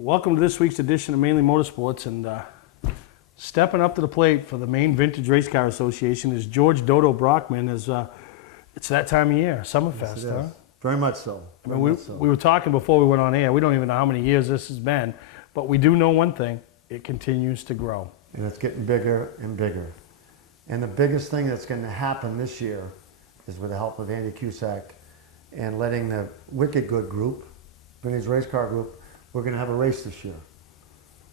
Welcome to this week's edition of Mainely Motorsports, and stepping up to the plate for the Maine Vintage Race Car Association is George DoDo Brockman. As it's that time of year, Summerfest, Yes, it huh? is. Very much so. I mean, we were talking before we went on air. We don't even know how many years this has been, but we do know one thing: it continues to grow. And it's getting bigger and bigger. And the biggest thing that's going to happen this year is with the help of Andy Cusack and letting the Wicked Good group, Vintage Race Car Group, we're going to have a race this year.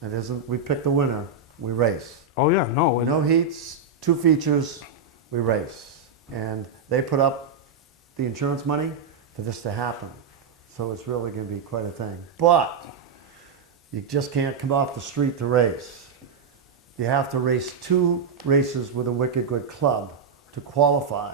It isn't, we pick the winner, we race. Oh yeah, no, No heats, 2 features, we race. And they put up the insurance money for this to happen. So it's really going to be quite a thing. But you just can't come off the street to race. You have to race 2 races with a Wicked Good club to qualify.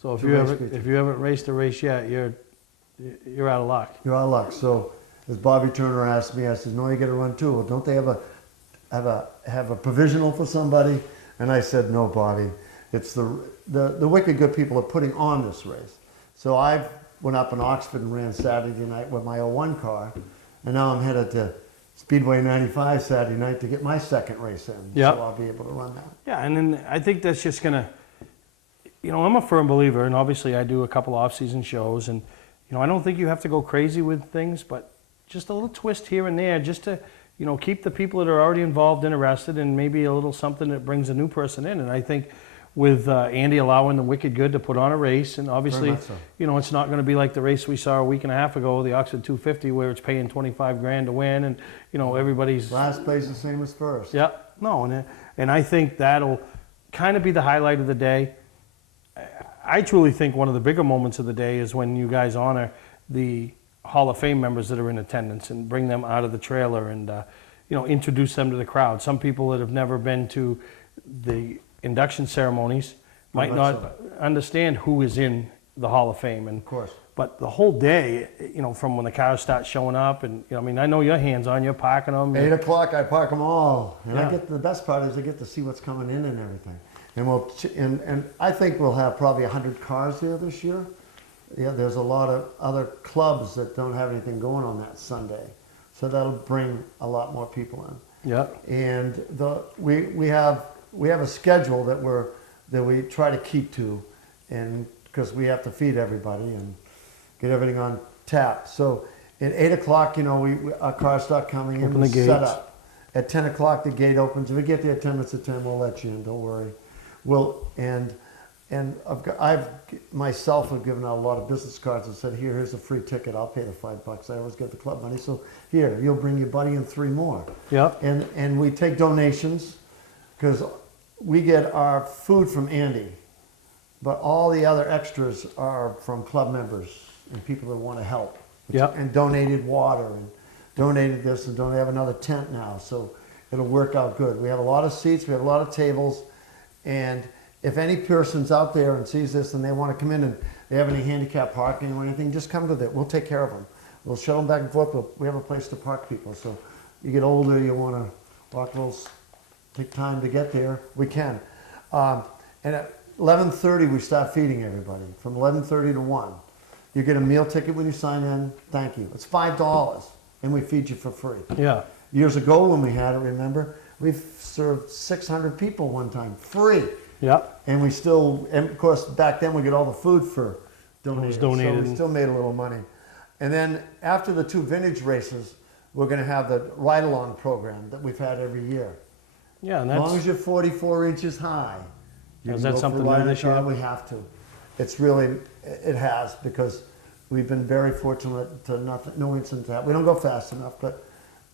So if to you race haven't feature. if you haven't raced a race yet, you're out of luck. You're out of luck. So as Bobby Turner asked me, I said, "No, you got to run 2. Well, don't they have a provisional for somebody?" And I said, "No, Bobby. It's the Wicked Good people are putting on this race." So I went up in Oxford and ran Saturday night with my 01 car, and now I'm headed to Speedway 95 Saturday night to get my second race in. Yep. So I'll be able to run that. Yeah, and then I think that's just gonna, I'm a firm believer, and obviously I do a couple off-season shows, and I don't think you have to go crazy with things, but just a little twist here and there, just to keep the people that are already involved interested, and maybe a little something that brings a new person in. And I think with Andy allowing the Wicked Good to put on a race, and obviously, so. it's not going to be like the race we saw a week and a half ago, the Oxford 250, where it's paying 25 grand to win, and everybody's Last place the same as first. yeah, no, and I think that'll kind of be the highlight of the day. I truly think one of the bigger moments of the day is when you guys honor the Hall of Fame members that are in attendance and bring them out of the trailer and introduce them to the crowd. Some people that have never been to the induction ceremonies might not understand who is in the Hall of Fame, and Of course. but the whole day, from when the cars start showing up, and I know your hands on, you're parking them. 8 o'clock, I park them all, and Yeah. I get the best part is I get to see what's coming in and everything. And and I think we'll have probably 100 cars there this year. Yeah, there's a lot of other clubs that don't have anything going on that Sunday, so that'll bring a lot more people in. Yeah. And we have a schedule that we try to keep to, and because we have to feed everybody and get everything on tap. So at 8 o'clock, our cars start coming in, Open the set gates. up. At 10 o'clock, the gate opens. If we get there 10 minutes to 10, we'll let you in. Don't worry. I've myself have given out a lot of business cards and said, here's a free ticket. I'll pay the $5. I always get the club money. So here, you'll bring your buddy and 3 more. Yeah. And we take donations because we get our food from Andy, but all the other extras are from club members and people that want to help. Yep. And donated water and donated this and don't have another tent now. So it'll work out good. We have a lot of seats. We have a lot of tables. And if any person's out there and sees this and they want to come in and they have any handicap parking or anything, just come to it. We'll take care of them. We'll shuttle them back and forth. We have a place to park people. So you get older, you want to walk a little, take time to get there, we can. And at 11:30, we start feeding everybody. From 11:30 to 1. You get a meal ticket when you sign in. Thank you. It's $5, and we feed you for free. Yeah. Years ago when we had it, remember, we served 600 people one time, free. Yeah. And we still, and of course, back then we get all the food for donated. donated. So we still made a little money. And then after the 2 vintage races, we're going to have the ride-along program that we've had every year. Yeah, and As long that's as you're 44 inches high, you Is can that go something for a ride new in a this year? car. We have to. It's really, it has, because we've been very fortunate to no incidents happen. We don't go fast enough, but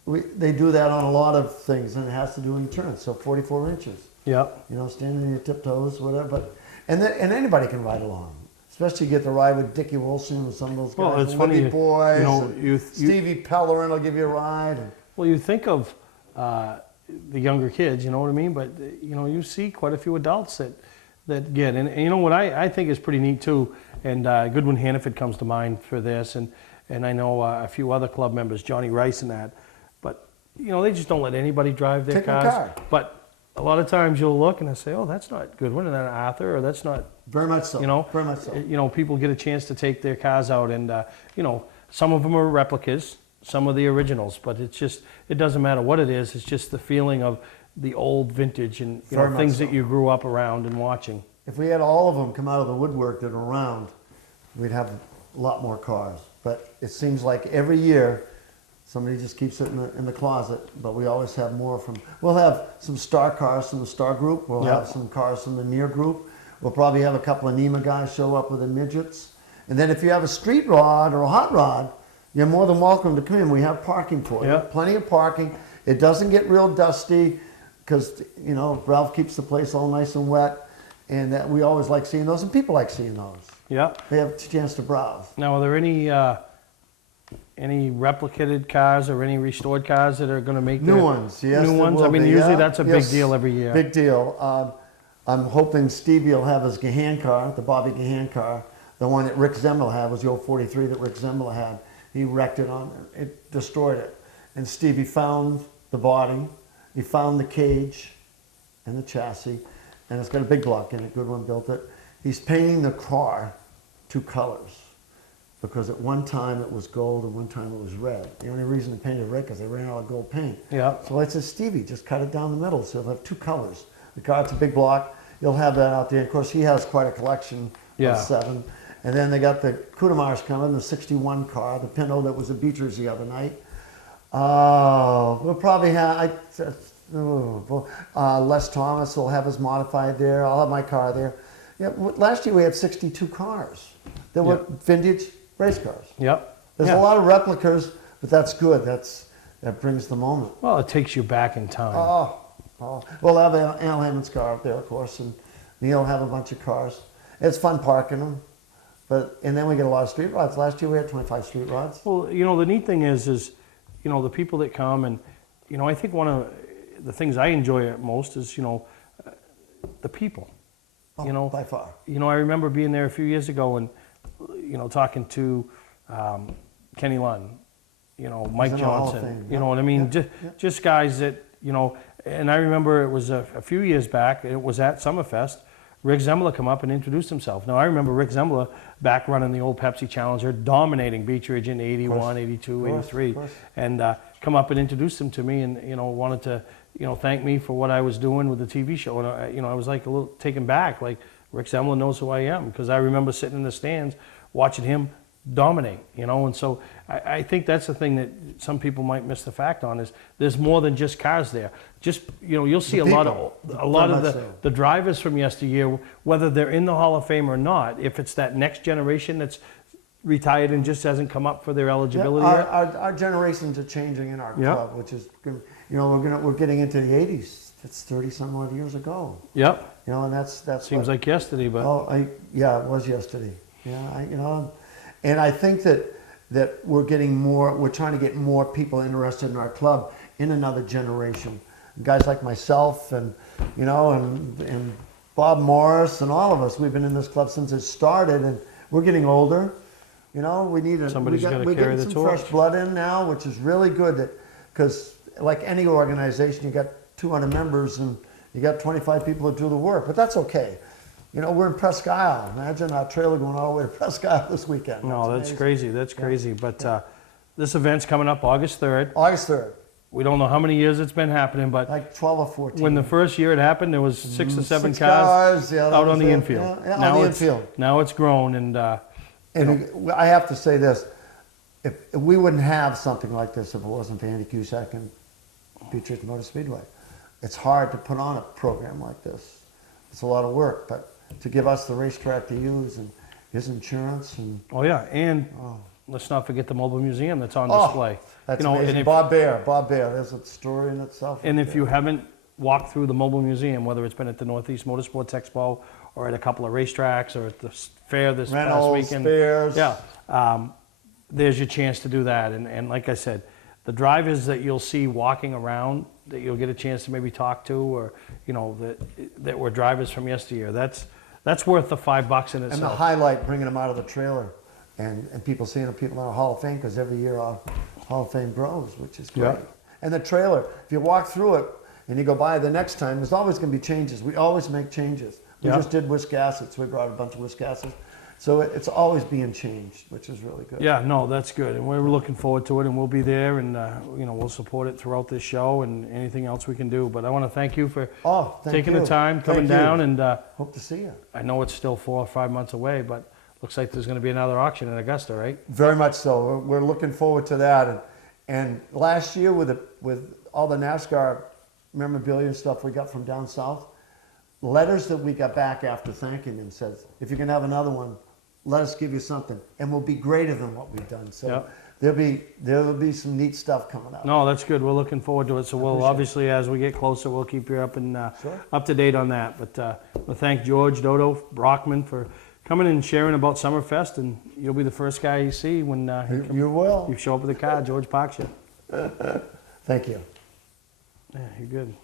they do that on a lot of things, and it has to do with insurance. So 44 inches, yeah. standing on your tiptoes, whatever. But and anybody can ride along, especially you get to ride with Dickie Wilson and some of those guys. Well, it's the funny, Libby Boys, you Stevie Pellerin will give you a ride. And, well, you think of the younger kids, you know what I mean? But you see quite a few adults that get, and what I think is pretty neat too. And Goodwin Hannaford comes to mind for this, and I know a few other club members, Johnny Rice and that. But they just don't let anybody drive their Take their cars. car. But a lot of times you'll look and I say, oh, that's not Goodwin, and then Arthur, or that's not. very much so. Very much so. People get a chance to take their cars out, and some of them are replicas. some of the originals, but it's just, it doesn't matter what it is. It's just the feeling of the old vintage and Very much things so. that you grew up around and watching. If we had all of them come out of the woodwork that are around, we'd have a lot more cars. But it seems like every year, somebody just keeps it in the closet, but we always have more from, we'll have some star cars from the star group, we'll have some cars from the near group, we'll probably have a couple of NEMA guys show up with the midgets. And then if you have a street rod or a hot rod, you're more than welcome to come in. We have parking for you, Yeah. plenty of parking. It doesn't get real dusty because, Ralph keeps the place all nice and wet. And that we always like seeing those, and people like seeing those. Yeah. They have a chance to browse. Now, are there any replicated cars or any restored cars that are going to make New ones, yes. new there ones? will I mean, be, usually yeah. that's a big Yes, deal every year. Big deal. I'm hoping Stevie will have his Gahan car, the Bobby Gahan car. The one that Rick Zembla had was the old 43 that Rick Zembla had. He wrecked it it destroyed it. And Stevie found the body, he found the cage and the chassis, and it's got a big block in it. Goodwin built it. He's painting the car 2 colors because at one time it was gold and one time it was red. The only reason they painted red because they ran out of gold paint. Yeah. So I said, Stevie, just cut it down the middle so you'll have 2 colors. The car, it's a big block. You'll have that out there. Of course, he has quite a collection of 7. And then they got the Kudamars coming, the 61 car, the Pinto that was at Beech Ridge the other night. We'll probably have, Les Thomas will have his modified there. I'll have my car there. Yeah, last year we had 62 cars. There were vintage race cars. Yep. There's a lot of replicas, but that's good. That brings the moment. Well, it takes you back in time. We'll have Al Hammond's car up there, of course, and Neil will have a bunch of cars. It's fun parking them. And then we get a lot of street rods. Last year we had 25 street rods. Well, the neat thing is the people that come and, I think one of the things I enjoy most is, the people. By far. I remember being there a few years ago and, talking to Kenny Lund, Mike in the Hall of Johnson, Fame, you know what I mean? Just guys that, and I remember it was a few years back, it was at Summerfest, Rick Zembla come up and introduced himself. Now, I remember Rick Zembla back running the old Pepsi Challenger, dominating Beech Ridge in 81, 82, 83, and come up and introduced him to me and, wanted to, thank me for what I was doing with the TV show. And, I was like a little taken back, like Rick Zembla knows who I am, because I remember sitting in the stands watching him dominate, and so I think that's the thing that some people might miss the fact on is there's more than just cars there. Just, you'll see a lot of the drivers from yesteryear, whether they're in the Hall of Fame or not, if it's that next generation that's retired and just hasn't come up for their eligibility yet. Our generations are changing in our club, which is, we're getting into the 80s. That's 30 some odd years ago. Yep. And that's seems like yesterday, but it was yesterday. Yeah, and I think that we're trying to get more people interested in our club in another generation. Guys like myself and Bob Morris and all of us, we've been in this club since it started, and we're getting older. We need somebody's got to we're carry getting the some torch. fresh blood in now, which is really good. Because like any organization, you got 200 members and you got 25 people that do the work, but that's okay. We're in Presque Isle. Imagine our trailer going all the way to Presque Isle this weekend. No, that's crazy. That's crazy. But this event's coming up August 3rd. August 3rd. We don't know how many years it's been happening, but Like 12 or 14. when the first year it happened, there was 6 or 7 6 cars out on the infield. Yeah, now on the it's, infield. Now it's grown, and I have to say this: if we wouldn't have something like this if it wasn't for Andy Cusack and Beech Ridge Motor Speedway. It's hard to put on a program like this. It's a lot of work, but to give us the racetrack to use and his insurance and let's not forget the mobile museum that's on display. That's amazing. And Bob Bear, there's a story in itself. And if you haven't walked through the mobile museum, whether it's been at the Northeast Motorsports Expo or at a couple of racetracks or at the fair this past weekend, fairs. there's your chance to do that. And like I said, the drivers that you'll see walking around that you'll get a chance to maybe talk to, or that were drivers from yesteryear, that's worth the $5 in itself. And the highlight, bringing them out of the trailer, and people seeing the people in our Hall of Fame, because every year our Hall of Fame grows, which is great. Yeah. And the trailer, if you walk through it and you go by the next time, there's always going to be changes. We always make changes. We just did Wiscasset, so we brought a bunch of Wiscassets. So it's always being changed, which is really good. Yeah, no, that's good, and we're looking forward to it, and we'll be there, and we'll support it throughout this show and anything else we can do. But I want to thank you for taking the time, coming down, and hope to see you. I know it's still 4 or 5 months away, but looks like there's going to be another auction in Augusta, right? Very much so. We're looking forward to that. And last year with all the NASCAR memorabilia and stuff we got from down south, letters that we got back after thanking them says, if you can have another one, let us give you something, and we'll be greater than what we've done. So Yep. there'll be some neat stuff coming up. No, that's good. We're looking forward to it. So we'll obviously, as we get closer, we'll keep you up and up to date on that. But we'll thank George DoDo Brockman for coming and sharing about Summerfest, and you'll be the first guy you see when You will. you show up with a car. George parks you. Thank you. Yeah, you're good.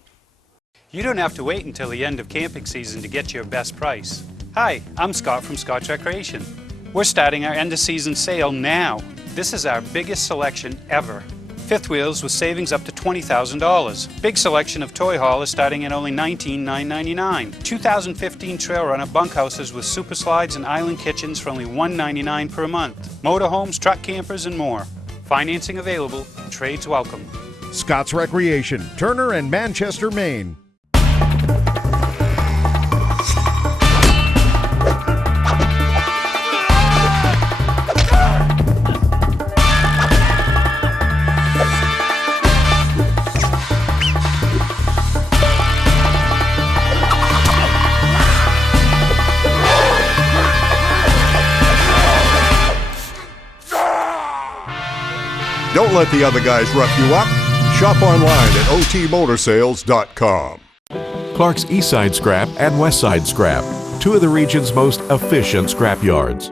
You don't have to wait until the end of camping season to get your best price. Hi, I'm Scott from Scott's Recreation. We're starting our end of season sale now. This is our biggest selection ever. Fifth wheels with savings up to $20,000. Big selection of toy haulers starting at only $19,999. 2015 Trail Runner bunkhouses with super slides and island kitchens for only $199 per month. Motorhomes, truck campers, and more. Financing available. Trades welcome. Scott's Recreation, Turner and Manchester, Maine. Don't let the other guys rough you up. Shop online at otmotorsales.com. Clark's Eastside Scrap and Westside Scrap, two of the region's most efficient scrap yards.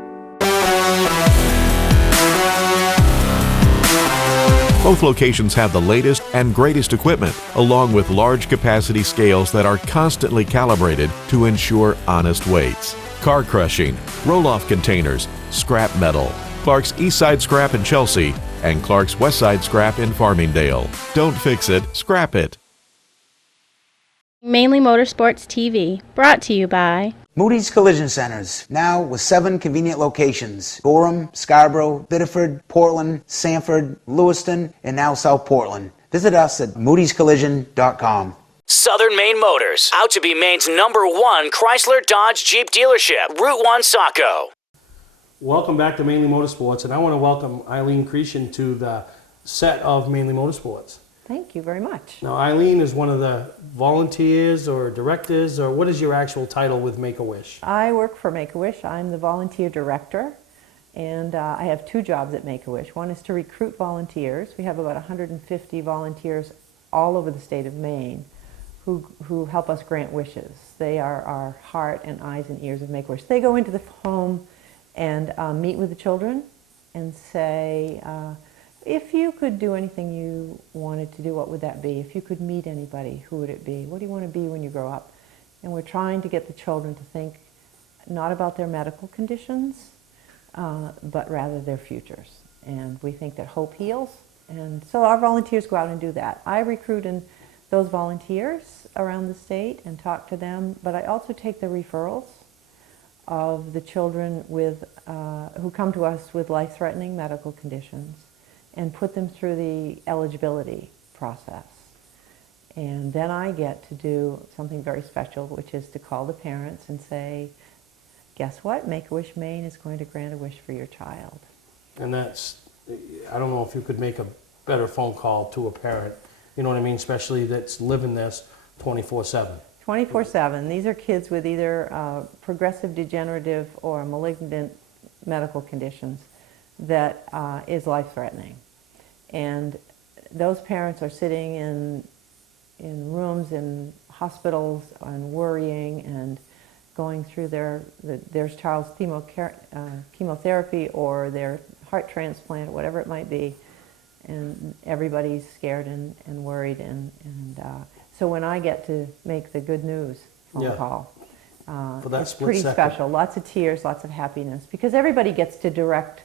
Both locations have the latest and greatest equipment, along with large capacity scales that are constantly calibrated to ensure honest weights. Car crushing, roll-off containers, scrap metal. Clark's Eastside Scrap in Chelsea and Clark's Westside Scrap in Farmingdale. Don't fix it, scrap it. Mainely Motorsports TV, brought to you by Moody's Collision Centers, now with 7 convenient locations: Gorham, Scarborough, Biddeford, Portland, Sanford, Lewiston, and now South Portland. Visit us at moodyscollision.com. Southern Maine Motors, out to be Maine's #1 Chrysler Dodge Jeep dealership, Route 1 Saco. Welcome back to Mainly Motorsports, and I want to welcome Eileen Chretien to the set of Mainly Motorsports. Thank you very much. Now, Eileen is one of the volunteers or directors, or what is your actual title with Make-A-Wish? I work for Make-A-Wish. I'm the volunteer director, and I have 2 jobs at Make-A-Wish. One is to recruit volunteers. We have about 150 volunteers all over the state of Maine who help us grant wishes. They are our heart and eyes and ears of Make-A-Wish. They go into the home and meet with the children and say, if you could do anything you wanted to do, what would that be? If you could meet anybody, who would it be? What do you want to be when you grow up? And we're trying to get the children to think not about their medical conditions, but rather their futures. And we think that hope heals. And so our volunteers go out and do that. I recruit those volunteers around the state and talk to them, but I also take the referrals of the children who come to us with life-threatening medical conditions and put them through the eligibility process. And then I get to do something very special, which is to call the parents and say, guess what? Make-A-Wish Maine is going to grant a wish for your child. And that's, I don't know if you could make a better phone call to a parent, you know what I mean, especially that's living this 24/7. 24/7. These are kids with either progressive degenerative or malignant medical conditions that is life-threatening. And those parents are sitting in rooms in hospitals and worrying and going through their child's chemotherapy or their heart transplant, whatever it might be, and everybody's scared and worried. So when I get to make the good news phone call, it's pretty special. Lots of tears, lots of happiness, because everybody gets to direct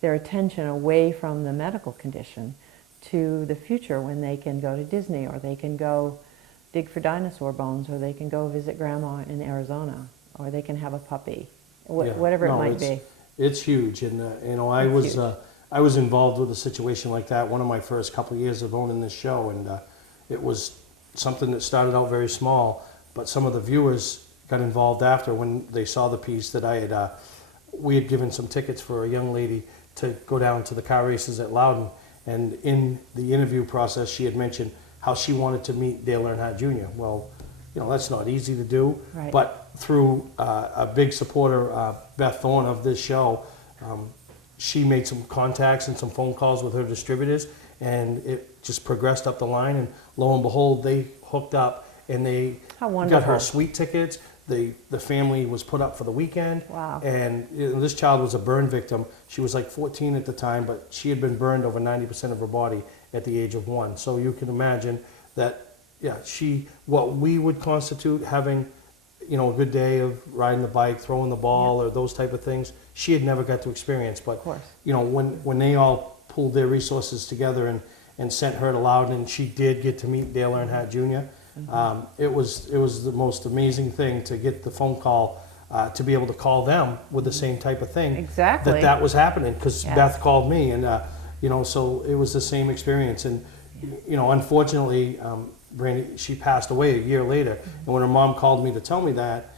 their attention away from the medical condition to the future when they can go to Disney, or they can go dig for dinosaur bones, or they can go visit grandma in Arizona, or they can have a puppy. whatever it might be. It's huge, and I was involved with a situation like that one of my first couple of years of owning this show, and it was something that started out very small, but some of the viewers got involved after when they saw the piece that we had given some tickets for a young lady to go down to the car races at Loudon, and in the interview process she had mentioned how she wanted to meet Dale Earnhardt Jr. Well, that's not easy to do, right. But through a big supporter, Beth Thorne of this show, she made some contacts and some phone calls with her distributors, and it just progressed up the line, and lo and behold, they hooked up, and they got her suite tickets. The family was put up for the weekend. Wow. And this child was a burn victim. She was like 14 at the time, but she had been burned over 90% of her body at the age of 1. So you can imagine that, what we would constitute having, a good day of riding the bike, throwing the ball, or those type of things, she had never got to experience. But, of course. When they all pulled their resources together and sent her to Loudon, and she did get to meet Dale Earnhardt Jr., it was the most amazing thing to get the phone call, to be able to call them with the same type of thing. Exactly. That was happening, because Beth called me, and so it was the same experience. And unfortunately, Brandy, she passed away a year later, and when her mom called me to tell me that,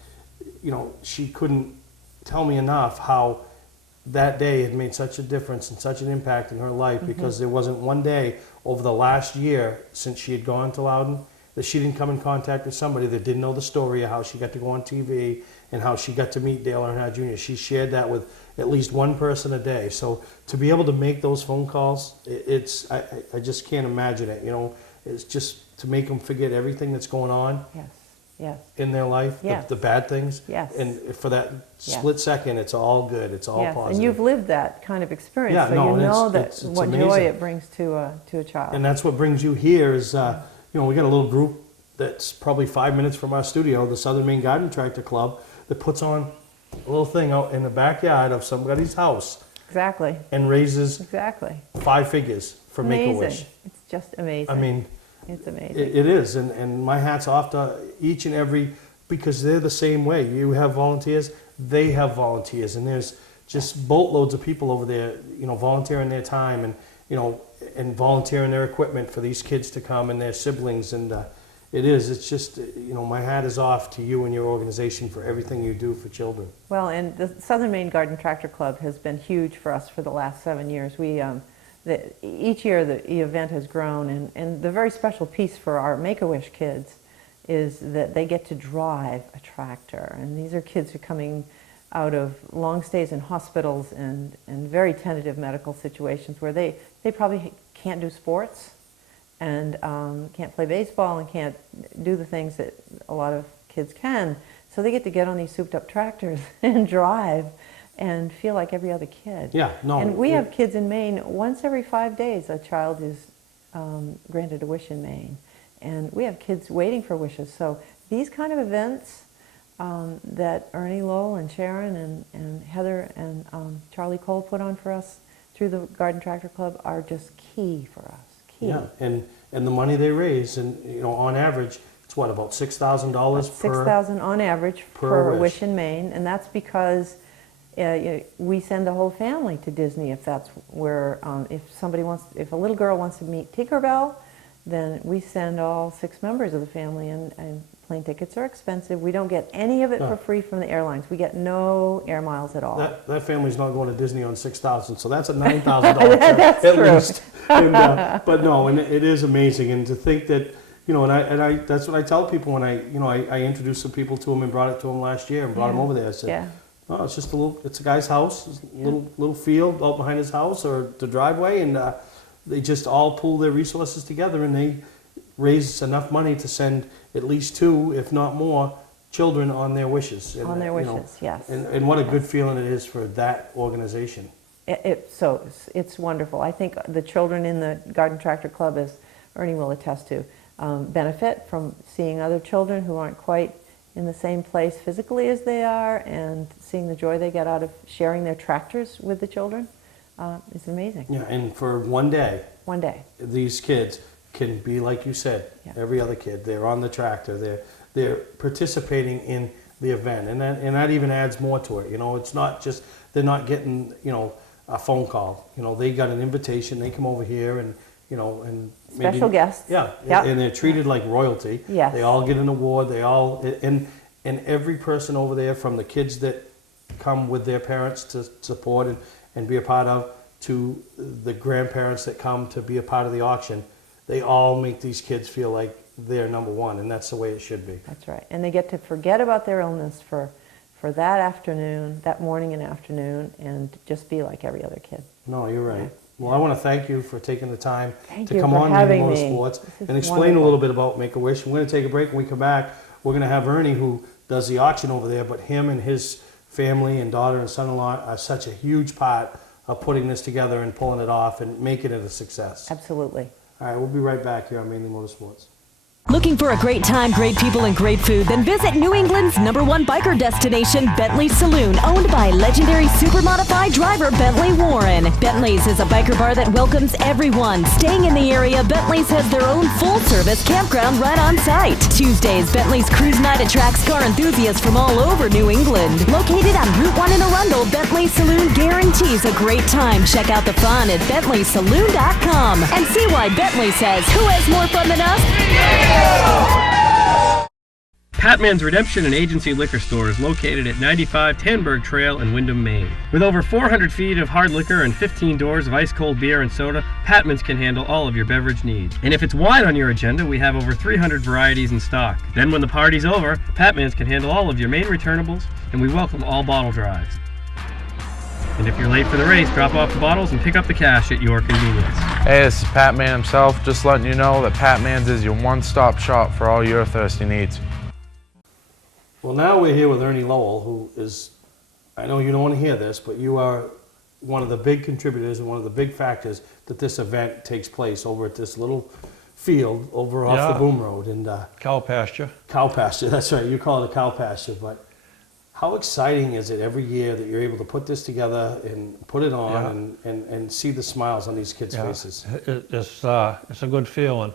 she couldn't tell me enough how that day had made such a difference and such an impact in her life, because there wasn't one day over the last year since she had gone to Loudon that she didn't come in contact with somebody that didn't know the story of how she got to go on TV and how she got to meet Dale Earnhardt Jr. She shared that with at least one person a day. So to be able to make those phone calls, I just can't imagine it. It's just to make them forget everything that's going on in their life, the bad things. Yes. And for that split second, it's all good. It's all positive. And you've lived that kind of experience, Yeah, so no, you know it's what amazing. joy it brings to a child. And that's what brings you here is, we got a little group that's probably 5 minutes from our studio, the Southern Maine Garden Tractor Club, that puts on a little thing out in the backyard of somebody's house. Exactly. And raises 5 figures for Make-A-Wish. It's just amazing. I mean, it's amazing. It is, and my hat's off to each and every, because they're the same way. You have volunteers, they have volunteers, and there's just boatloads of people over there, volunteering their time and volunteering their equipment for these kids to come and their siblings, and it's just, my hat is off to you and your organization for everything you do for children. Well, and the Southern Maine Garden Tractor Club has been huge for us for the last 7 years. Each year the event has grown, and the very special piece for our Make-A-Wish kids is that they get to drive a tractor. And these are kids who are coming out of long stays in hospitals and very tentative medical situations where they probably can't do sports and can't play baseball and can't do the things that a lot of kids can. So they get to get on these souped up tractors and drive and feel like every other kid. Yeah, no. And we have kids in Maine, once every 5 days a child is granted a wish in Maine. And we have kids waiting for wishes. So these kind of events that Ernie, Lowell, and Sharon, and Heather, and Charlie Cole put on for us through the Garden Tractor Club are just key for us. Key. Yeah, and the money they raise, and on average, it's what, about $6,000 per? $6,000 on average per wish in Maine, and that's because we send the whole family to Disney if that's where, if a little girl wants to meet Tinkerbell, then we send all 6 members of the family, and plane tickets are expensive. We don't get any of it for free from the airlines. We get no air miles at all. That family's not going to Disney on $6,000, so that's a $9,000 trip That's at true. least. And, but no, and it is amazing, and to think that, and I that's what I tell people when I introduced some people to them and brought it to them last year and brought them over there. I said, oh, it's just it's a guy's house, little field out behind his house or the driveway, and they just all pool their resources together, and they raise enough money to send at least 2, if not more, children on their wishes. And, on their wishes, yes. And what a good feeling it is for that organization. So it's wonderful. I think the children in the Garden Tractor Club, as Ernie will attest to, benefit from seeing other children who aren't quite in the same place physically as they are, and seeing the joy they get out of sharing their tractors with the children. It's amazing. Yeah, and for one day, these kids can be, like you said, every other kid. They're on the tractor. They're participating in the event, and that even adds more to it. You know, it's not just they're not getting, you know, a phone call. You know, they got an invitation. They come over here, and you know, and maybe, Special guests. Yeah, Yep. and they're treated like royalty. Yes. They all get an award. They all and every person over there, from the kids that come with their parents to support and be a part of, to the grandparents that come to be a part of the auction, they all make these kids feel like they're number one, and that's the way it should be. That's right. And they get to forget about their illness for that afternoon, that morning and afternoon, and just be like every other kid. No, you're right. Well, I want to thank you for taking the time Thank to you come for on having Mainely me. Motorsports This is and explain wonderful. a little bit about Make-A-Wish. We're going to take a break. When we come back, we're going to have Ernie, who does the auction over there, but him and his family and daughter and son-in-law are such a huge part of putting this together and pulling it off and making it a success. Absolutely. All right, we'll be right back here on Mainely Motorsports. Looking for a great time, great people, and great food? Then visit New England's #1 biker destination, Bentley's Saloon, owned by legendary super modified driver Bentley Warren. Bentley's is a biker bar that welcomes everyone. Staying in the area, Bentley's has their own full-service campground right on site. Tuesdays, Bentley's Cruise Night attracts car enthusiasts from all over New England. Located on Route 1 in Arundel, Bentley's Saloon guarantees a great time. Check out the fun at BentleySaloon.com and see why Bentley says, who has more fun than us? Patman's Redemption and Agency Liquor Store is located at 95 Tanberg Trail in Windham, Maine. With over 400 feet of hard liquor and 15 doors of ice-cold beer and soda, Patman's can handle all of your beverage needs. And if it's wine on your agenda, we have over 300 varieties in stock. Then when the party's over, Patman's can handle all of your Maine returnables, and we welcome all bottle drives. And if you're late for the race, drop off the bottles and pick up the cash at your convenience. Hey, this is Pat Man himself, just letting you know that Pat Man's is your one-stop shop for all your thirsty needs. Well, now we're here with Ernie Lowell, who is, I know you don't want to hear this, but you are one of the big contributors and one of the big factors that this event takes place over at this little field over off the Boom Road. And cow pasture. Cow pasture, that's right. You call it a cow pasture, but how exciting is it every year that you're able to put this together and put it on and see the smiles on these kids' faces? It's a good feeling.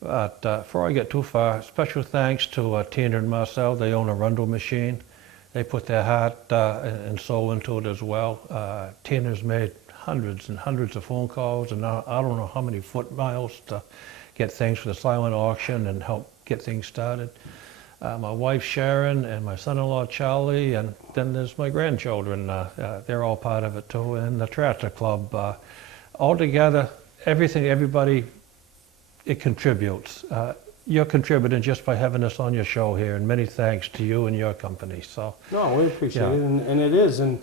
But before I get too far, special thanks to Tina and Marcel. They own a Arundel machine. They put their heart and soul into it as well. Tina's made hundreds and hundreds of phone calls, and I don't know how many foot miles to get things for the silent auction and help get things started. My wife Sharon and my son-in-law Charlie, and then there's my grandchildren. They're all part of it too, and the tractor club. All together, everybody, it contributes. You're contributing just by having us on your show here, and many thanks to you and your company. So no, we appreciate it, and it is, and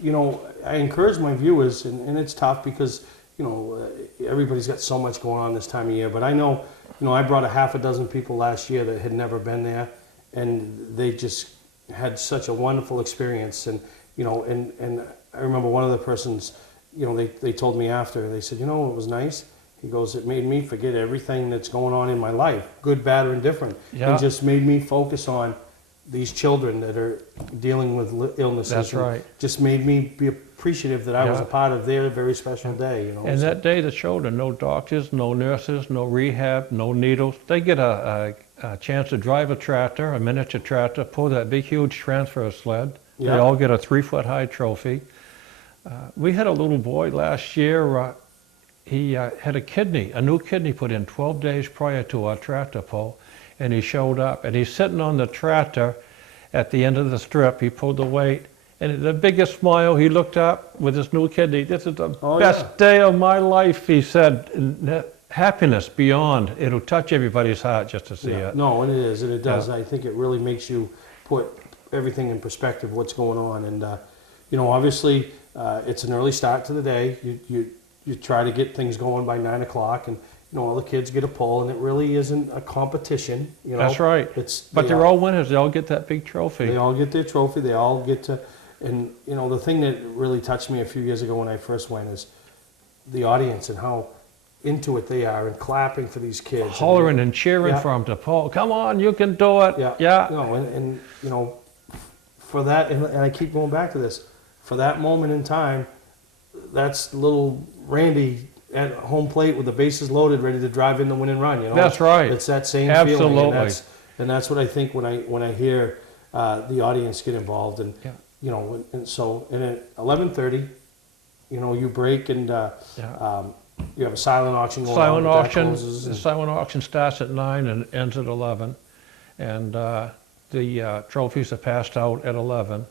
you know, I encourage my viewers, and it's tough because you know everybody's got so much going on this time of year. But I know, you know, I brought a half a dozen people last year that had never been there, and they just had such a wonderful experience. And you know, and I remember one of the persons, you know, they told me after, they said, you know, it was nice. He goes, it made me forget everything that's going on in my life, good, bad, or indifferent. It just made me focus on these children that are dealing with illnesses. That's right. Just made me be appreciative that I was a part of their very special day. You know. And that day, the children, no doctors, no nurses, no rehab, no needles. They get a chance to drive a tractor, a miniature tractor, pull that big, huge transfer sled. They all get a 3-foot-high trophy. We had a little boy last year. He had a new kidney put in 12 days prior to our tractor pull, and he showed up, and he's sitting on the tractor at the end of the strip. He pulled the weight, and the biggest smile, he looked up with his new kidney. This is the best day of my life, he said. Happiness beyond. It'll touch everybody's heart just to see it. No, it is, and it does. I think it really makes you put everything in perspective, what's going on. And, you know, obviously, it's an early start to the day. You try to get things going by 9 o'clock, and you know all the kids get a pull, and it really isn't a competition. You know, that's right. But they're all winners. They all get that big trophy. They all get their trophy. They all get to, and you know the thing that really touched me a few years ago when I first went is the audience and how into it they are and clapping for these kids, hollering and cheering for them to pull. Come on, you can do it. Yeah. You know, and you know, for that, and I keep going back to this, for that moment in time. That's little Randy at home plate with the bases loaded, ready to drive in the win and run. You know, that's right. It's that same Absolutely. feeling, and that's what I think when I hear the audience get involved, and you know, and so and at 11:30, you know, you break and you have a silent auction going on. Silent auction. The silent auction starts at 9 and ends at 11, and the trophies are passed out at 11.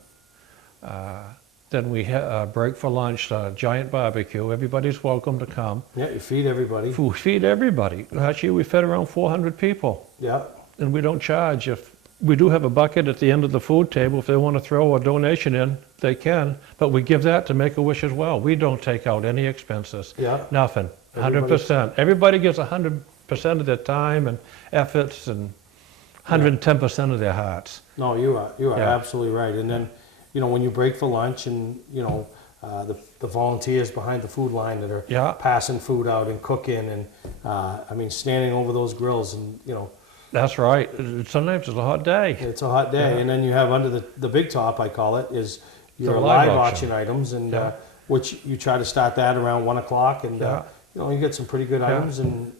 Then we break for lunch, giant barbecue. Everybody's welcome to come. Yeah, you feed everybody. We feed everybody. Last year we fed around 400 people. Yeah. And we don't charge. If we do have a bucket at the end of the food table, if they want to throw a donation in, they can. But we give that to Make-A-Wish as well. We don't take out any expenses. Yeah. Nothing. 100%. Everybody gives 100% of their time and efforts and 110% of their hearts. No, you are absolutely right. And then, you know, when you break for lunch, and you know, the volunteers behind the food line that are passing food out and cooking, and I mean, standing over those grills, and you know. That's right. Sometimes it's a hot day. It's a hot day, and then you have under the big top, I call it, is your live auction items, and which you try to start that around 1 o'clock, and you know, you get some pretty good items. And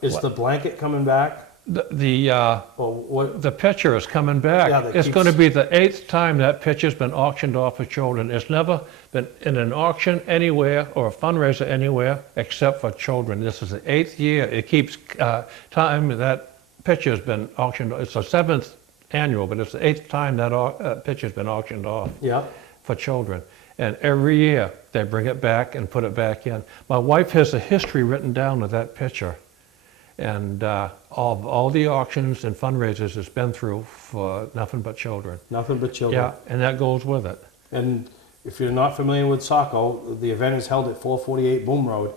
is the blanket coming back? The picture is coming back. Yeah, it's going to be the 8th time that picture's been auctioned off for children. It's never been in an auction anywhere or a fundraiser anywhere except for children. This is the 8th year. It keeps time that picture's been auctioned. It's the 7th annual, but it's the 8th time that picture's been auctioned off for children. And every year they bring it back and put it back in. My wife has a history written down of that picture. And all the auctions and fundraisers it's been through for nothing but children. Nothing but children. Yeah, and that goes with it. And if you're not familiar with Saco, the event is held at 448 Boom Road,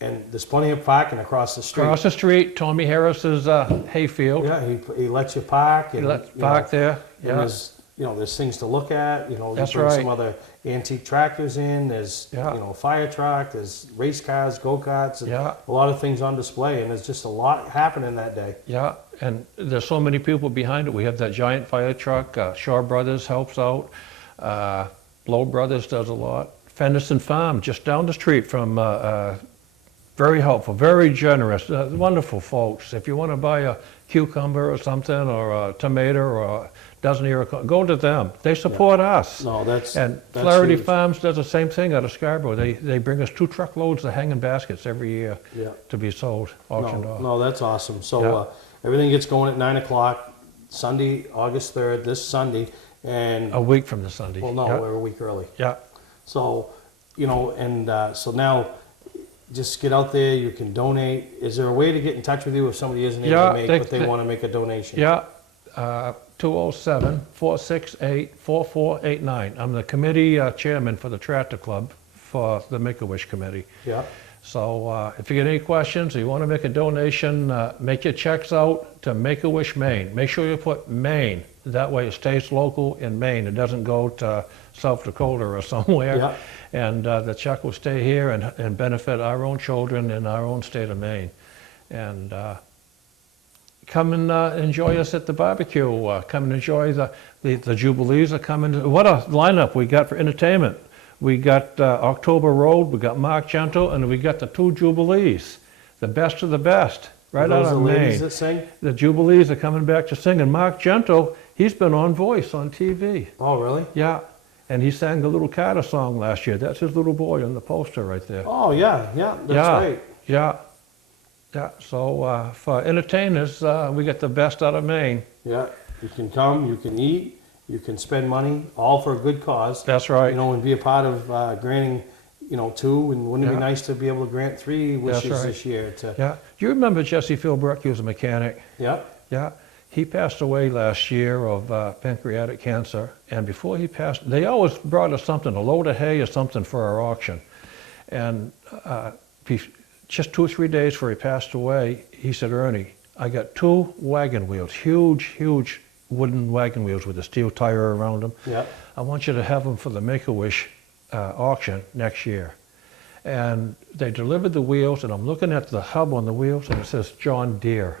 and there's plenty of parking across the street. Across the street, Tommy Harris's hayfield. Yeah, he lets you park. And, he lets park there. Yeah. There's, you know, there's things to look at. You know, that's you bring right. some other antique tractors in. There's you know, a fire truck. There's race cars, go-karts, and a lot of things on display. And there's just a lot happening that day. Yeah, and there's so many people behind it. We have that giant fire truck. Shaw Brothers helps out. Blow Brothers does a lot. Fenderson Farm, just down the street from. Very helpful, very generous, wonderful folks. If you want to buy a cucumber or something, or a tomato, or a dozen here, go to them. They support us. No, that's Flaherty huge. Farms does the same thing out of Scarborough. They bring us 2 truckloads of hanging baskets every year to be sold, auctioned off. No, that's awesome. So everything gets going at 9 o'clock, Sunday, August 3rd, this Sunday, and a week from this Sunday. Well, no, we're a week early. Yeah. So, you know, and so now. Just get out there, you can donate. Is there a way to get in touch with you if somebody isn't able to make, but they want to make a donation? Yeah, 207-468-4489. I'm the committee chairman for the Tractor Club for the Make-A-Wish Committee. Yeah. So if you get any questions or you want to make a donation, make your checks out to Make-A-Wish Maine. Make sure you put Maine. That way it stays local in Maine. It doesn't go to South Dakota or somewhere. Yeah. And the check will stay here and benefit our own children in our own state of Maine. And come and enjoy us at the barbecue. Come and enjoy the Jubilees are coming. What a lineup we got for entertainment. We got October Road, we got Mark Gentle, and we got the 2 Jubilees. The best of the best, right out of Maine. Ladies that sing? The Jubilees are coming back to sing. And Mark Gentle, he's been on Voice on TV. Oh, really? Yeah. And he sang the little Carter song last year. That's his little boy on the poster right there. Oh, yeah, that's right. Yeah. So for entertainers, we get the best out of Maine. Yeah, you can come, you can eat, you can spend money, all for a good cause. That's right. You know, and be a part of granting, you know, 2, and wouldn't it be nice to be able to grant 3 wishes this year? Yeah. Do you remember Jesse Philbrook? He was a mechanic. Yeah. Yeah. He passed away last year of pancreatic cancer, and before he passed, they always brought us something, a load of hay or something for our auction. And just 2 or 3 days before he passed away, he said, Ernie, I got 2 wagon wheels, huge wooden wagon wheels with a steel tire around them. Yeah. I want you to have them for the Make-A-Wish auction next year. And they delivered the wheels, and I'm looking at the hub on the wheels, and it says John Deere.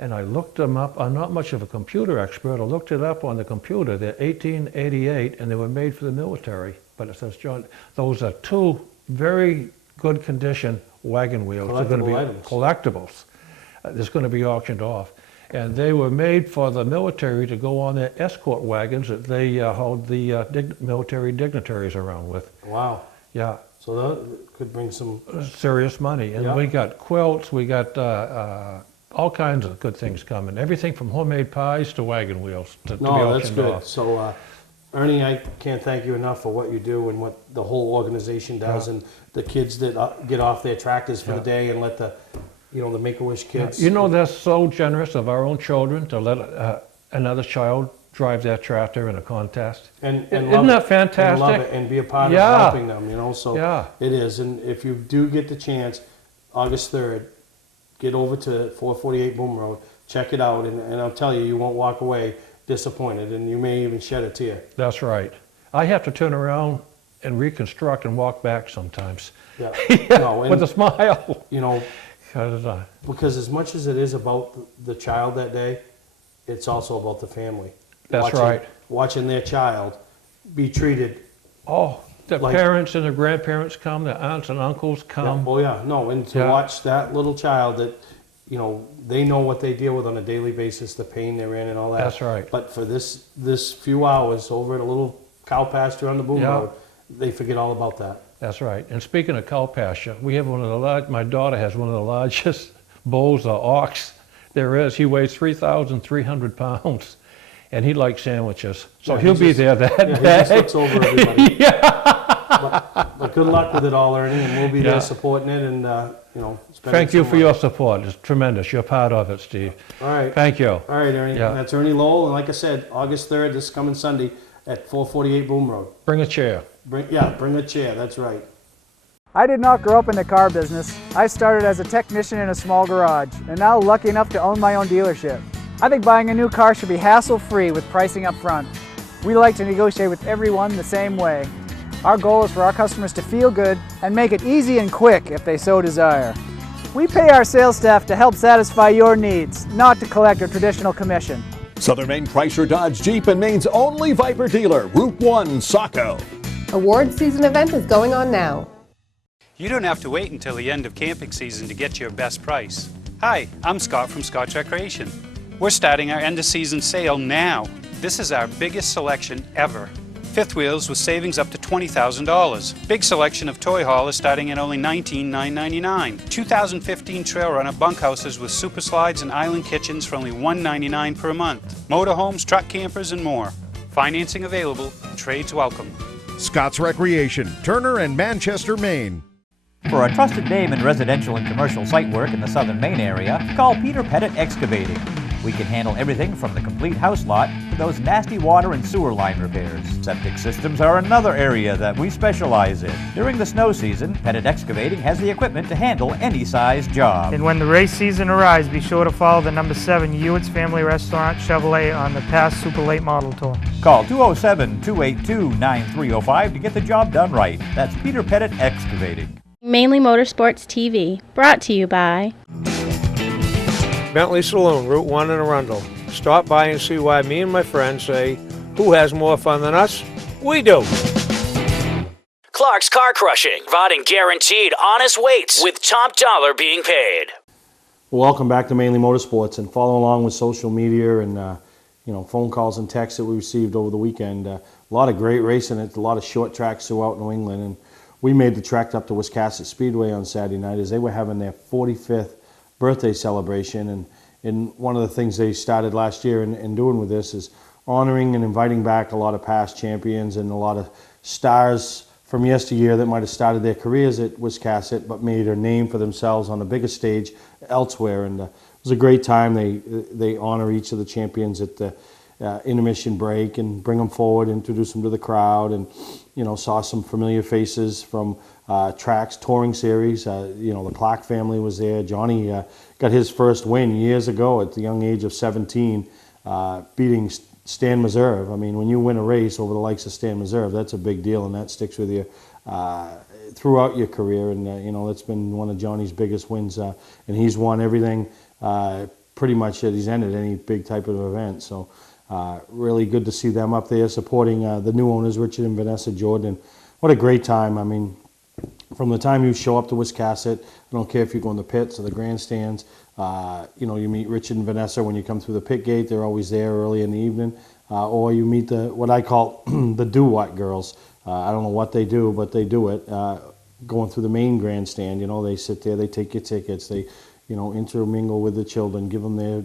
And I looked them up. I'm not much of a computer expert. I looked it up on the computer. They're 1888, and they were made for the military. But it says John. Those are 2 very good condition wagon wheels. They're going to be items. collectibles. That's going to be auctioned off. And they were made for the military to go on their escort wagons that they hauled the military dignitaries around with. Wow. Yeah. So that could bring some serious money. And Yeah. we got quilts, we got all kinds of good things coming. Everything from homemade pies to wagon wheels to be No, that's auctioned good. off. So, Ernie, I can't thank you enough for what you do and what the whole organization does, Yeah. and the kids that get off their tractors for Yeah. the day and let the Make-A-Wish kids. You know, they're so generous of our own children to let another child drive their tractor in a contest. And Isn't love that it, fantastic? And love it and be a part Yeah. of helping them. So Yeah. it is. And if you do get the chance, August 3rd, get over to 448 Boom Road, check it out, and I'll tell you, you won't walk away disappointed, and you may even shed a tear. That's right. I have to turn around and reconstruct and walk back sometimes. Yeah. With a smile. Because as much as it is about the child that day, it's also about the family. That's right. Watching their child be treated. Oh, the parents and the grandparents come, the aunts and uncles come. Yeah, oh yeah, no, and to watch that little child that, they know what they deal with on a daily basis, the pain they're in and all that. That's right. But for this few hours over at a little cow pasture on the Boom Road, they forget all about that. That's right. And speaking of cow pasture, we have my daughter has one of the largest bulls or ox there is. He weighs 3,300 pounds, and he likes sandwiches. So he'll be there that day. He just looks over everybody. But good luck with it all, Ernie, and we'll be there supporting it and, Thank you for your support. It's tremendous. You're part of it, Steve. All right. Thank you. All right, Ernie. Yeah. That's Ernie Lowell, and like I said, August 3rd, this coming Sunday at 448 Boom Road. Bring a chair. Bring a chair, that's right. I did not grow up in the car business. I started as a technician in a small garage, and now lucky enough to own my own dealership. I think buying a new car should be hassle-free with pricing up front. We like to negotiate with everyone the same way. Our goal is for our customers to feel good and make it easy and quick if they so desire. We pay our sales staff to help satisfy your needs, not to collect a traditional commission. Southern Maine Chrysler Dodge Jeep and Maine's only Viper dealer, Route 1, Saco. Award season event is going on now. You don't have to wait until the end of camping season to get your best price. Hi, I'm Scott from Scotch Recreation. We're starting our end of season sale now. This is our biggest selection ever. Fifth wheels with savings up to $20,000. Big selection of toy haulers starting at only $19,999. 2015 Trail Runner bunkhouses with super slides and island kitchens for only $199 per month. Motorhomes, truck campers, and more. Financing available. Trades welcome. Scott's Recreation, Turner and Manchester, Maine. For a trusted name in residential and commercial site work in the southern Maine area, call Peter Pettit Excavating. We can handle everything from the complete house lot to those nasty water and sewer line repairs. Septic systems are another area that we specialize in. During the snow season, Pettit Excavating has the equipment to handle any size job. And when the race season arrives, be sure to follow the number 7 Hewitt's Family Restaurant Chevrolet on the past Super Late Model Tour. Call 207-282-9305 to get the job done right. That's Peter Pettit Excavating. Mainely Motorsports TV, brought to you by Bentley Saloon, Route 1 in Arundel. Stop by and see why me and my friends say, who has more fun than us? We do. Clark's Car Crushing, providing guaranteed honest weights with top dollar being paid. Welcome back to Mainly Motorsports, and follow along with social media and phone calls and texts that we received over the weekend. A lot of great racing at a lot of short tracks throughout New England, and we made the trek up to Wiscasset Speedway on Saturday night as they were having their 45th birthday celebration. And one of the things they started last year in doing with this is honoring and inviting back a lot of past champions and a lot of stars from yesteryear that might have started their careers at Wiscasset but made a name for themselves on a bigger stage elsewhere. And it was a great time. They honor each of the champions at the intermission break and bring them forward, introduce them to the crowd, and saw some familiar faces from Tracks Touring Series. The Clark family was there. Johnny got his first win years ago at the young age of 17, beating Stan Meserve. I mean, when you win a race over the likes of Stan Meserve, that's a big deal, and that sticks with you throughout your career. And that's been one of Johnny's biggest wins, and he's won everything pretty much that he's entered any big type of event. So really good to see them up there supporting the new owners, Richard and Vanessa Jordan. What a great time. I mean, from the time you show up to Wiscasset, I don't care if you go in the pits or the grandstands, you meet Richard and Vanessa when you come through the pit gate. They're always there early in the evening. Or you meet what I call the do-what girls. I don't know what they do, but they do it. Going through the main grandstand, they sit there, they take your tickets, they, intermingle with the children, give them their,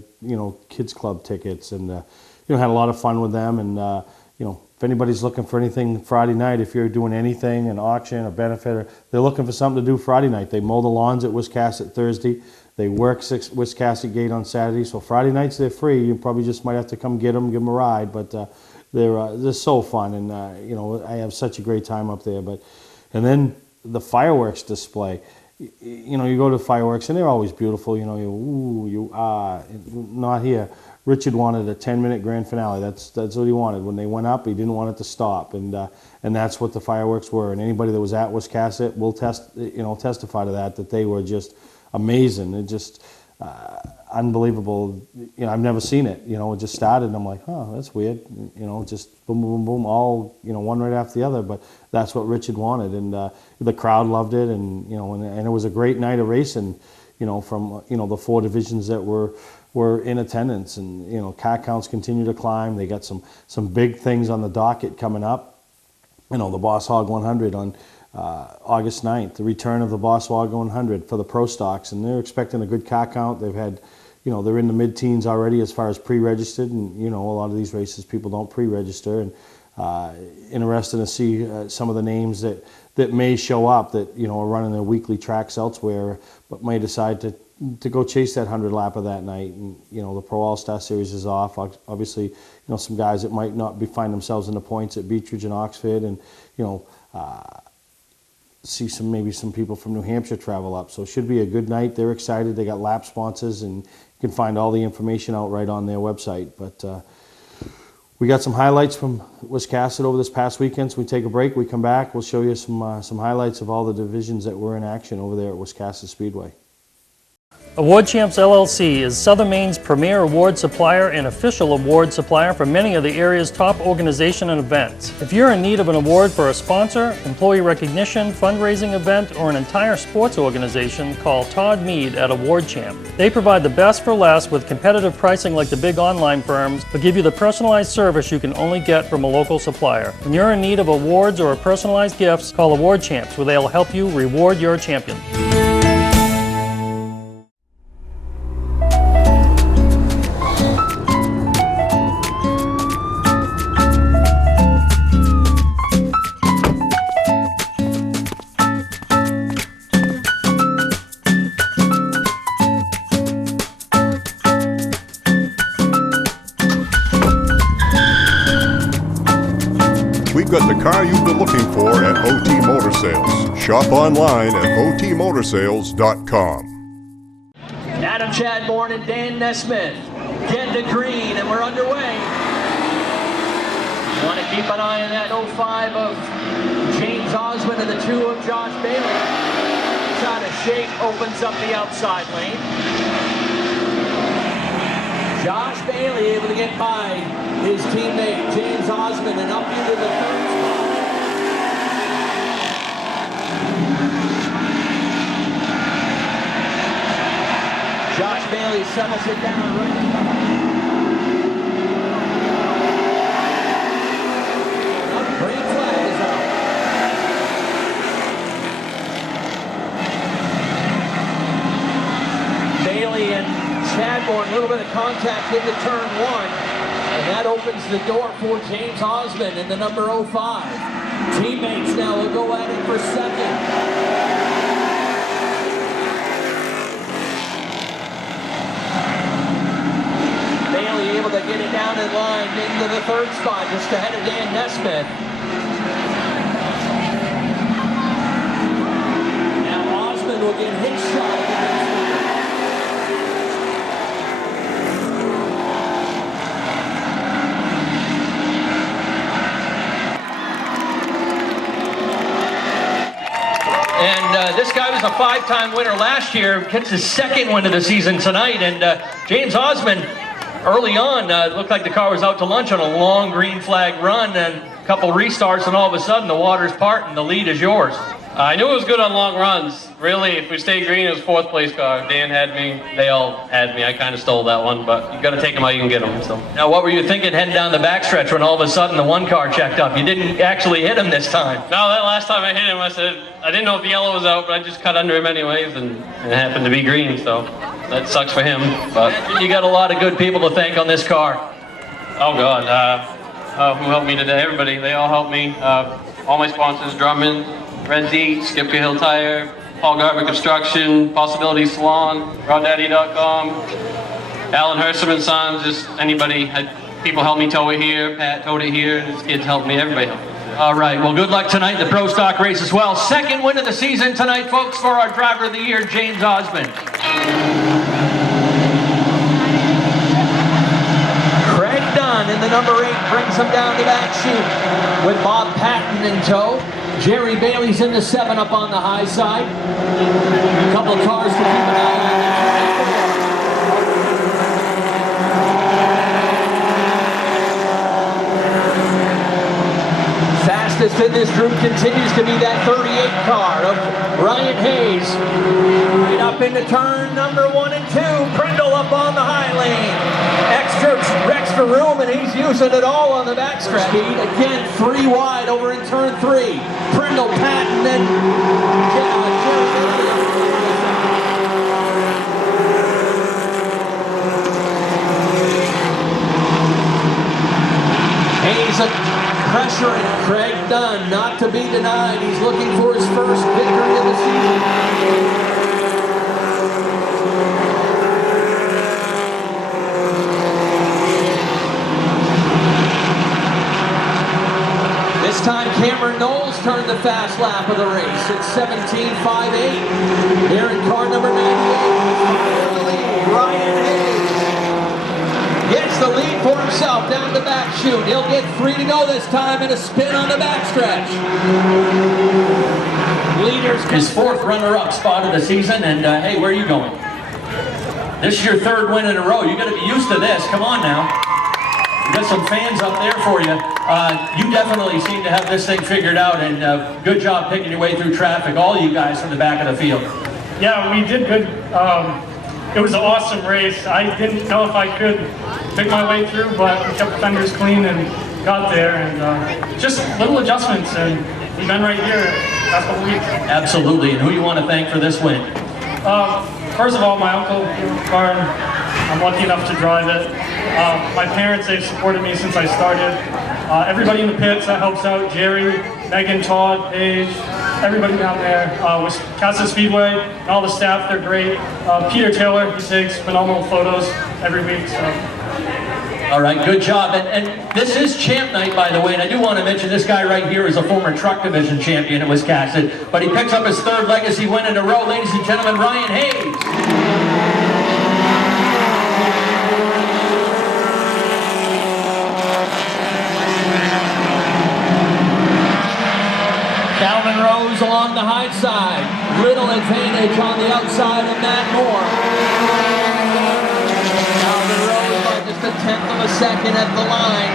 kids club tickets, and, had a lot of fun with them. And, if anybody's looking for anything Friday night, if you're doing anything, an auction, a benefit, or they're looking for something to do Friday night, they mow the lawns at Wiscasset Thursday, they work Wiscasset Gate on Saturday, so Friday nights they're free. You probably just might have to come get them, give them a ride, but they're so fun, and I have such a great time up there. And then the fireworks display, you go to fireworks and they're always beautiful. Not here. Richard wanted a 10-minute grand finale. That's what he wanted. When they went up, he didn't want it to stop, and that's what the fireworks were. And anybody that was at Wiscasset will testify to that they were just amazing. They're just unbelievable. I've never seen it. It just started, and I'm like, oh, that's weird. Just boom, boom, boom, all one right after the other. But that's what Richard wanted, and the crowd loved it, and and it was a great night of racing. From the 4 divisions that were in attendance, and car counts continue to climb. They got some big things on the docket coming up. The Boss Hog 100 on August 9th, the return of the Boss Hog 100 for the Pro Stocks, and they're expecting a good car count. They've had, they're in the mid-teens already as far as pre-registered, and a lot of these races people don't pre-register, and interested to see some of the names that may show up that are running their weekly tracks elsewhere, but may decide to go chase that 100 lapper that night. And the Pro All-Star Series is off. Obviously, some guys that might not find themselves in the points at Beech Ridge and Oxford, and see maybe some people from New Hampshire travel up. So it should be a good night. They're excited. They got lap sponsors, and you can find all the information out right on their website. But we got some highlights from Wiscasset over this past weekend. So we take a break. We come back. We'll show you some highlights of all the divisions that were in action over there at Wiscasset Speedway. Award Champs LLC is Southern Maine's premier award supplier and official award supplier for many of the area's top organizations and events. If you're in need of an award for a sponsor, employee recognition, fundraising event, or an entire sports organization, call Todd Mead at Award Champ. They provide the best for less with competitive pricing like the big online firms, but give you the personalized service you can only get from a local supplier. When you're in need of awards or personalized gifts, call Award Champs, where they'll help you reward your champion. Got the car you've been looking for at OT Motor Sales. Shop online at otmotorsales.com. Adam Chadbourne and Dan Nesmith get the green, and we're underway. Want to keep an eye on that 05 of James Osmond and the 2 of Josh Bailey. Trying to shake, opens up the outside lane. Josh Bailey able to get by his teammate James Osmond and up into the 3rd spot. Josh Bailey settles it down right. Green flag is out. Bailey and Chadbourne, a little bit of contact into turn 1. And that opens the door for James Osmond in the number 05. Teammates now will go at it for 2nd. Bailey able to get it down in line into the 3rd spot, just ahead of Dan Nesmith. Now Osmond will get his shot at the And this guy was a 5-time winner last year, gets his 2nd win of the season tonight. And James Osmond, early on, looked like the car was out to lunch on a long green flag run and a couple restarts, and all of a sudden the water's part and the lead is yours. I knew it was good on long runs. Really, if we stayed green, it was fourth place car. Dan had me. They all had me. I kind of stole that one, but you got to take them how you can get them. So. Now, what were you thinking heading down the backstretch when all of a sudden the one car checked up? You didn't actually hit him this time. No, that last time I hit him, I said, I didn't know if the yellow was out, but I just cut under him anyways, and it happened to be green, so that sucks for him. But You got a lot of good people to thank on this car. oh God, who helped me today? Everybody, they all helped me. All my sponsors, Drummond, Red Deet, Skip Hill Tire, Paul Garber Construction, Possibility Salon, RodDaddy.com, Alan Herseman Sons, just anybody. People helped me tow it here, Pat towed it here, his kids helped me, everybody helped me. All right, well, good luck tonight in the Pro Stock race as well. Second win of the season tonight, folks, for our Driver of the Year, James Osmond. Craig Dunn in the number 8 brings him down the back chute with Bob Patton in tow. Jerry Bailey's in the 7 up on the high side. A couple of cars to keep an eye on. Fastest in this group continues to be that 38 car of Ryan Hayes. Right up into turn number 1 and 2. Prindle up on the high lane. Extra room, and he's using it all on the backstretch. Again, 3 wide over in turn 3. Prindle, Patton, and Jerry Hayes pressuring Craig Dunn, not to be denied. He's looking for his first victory of the season. This time Cameron Knowles turned the fast lap of the race at 17.58. Here in car number 98, Ryan Hayes gets the lead for himself down the back chute. He'll get 3 to go this time and a spin on the backstretch. Leaders, his 4th runner-up spot of the season, and hey, where are you going? This is your 3rd win in a row. You got to be used to this. Come on now. We've got some fans up there for you. You definitely seem to have this thing figured out, and good job picking your way through traffic, all you guys from the back of the field. Yeah, we did good. It was an awesome race. I didn't know if I could pick my way through, but we kept the fenders clean and got there, and just little adjustments, and we've been right here the past couple weeks. Absolutely, and who do you want to thank for this win? First of all, my uncle, Barn. I'm lucky enough to drive it. My parents, they've supported me since I started. Everybody in the pits that helps out, Jerry, Megan, Todd, Paige, everybody down there, with Casa Speedway, and all the staff, they're great. Peter Taylor, he takes phenomenal photos every week. So. All right, good job. And this is Champ Night, by the way, and I do want to mention this guy right here is a former truck division champion at Wisconsin, but he picks up his 3rd legacy win in a row. Ladies and gentlemen, Ryan Hayes. Calvin Rose along the high side. Little advantage on the outside of Matt Moore. Calvin Rose by just 1/10 of a second at the line.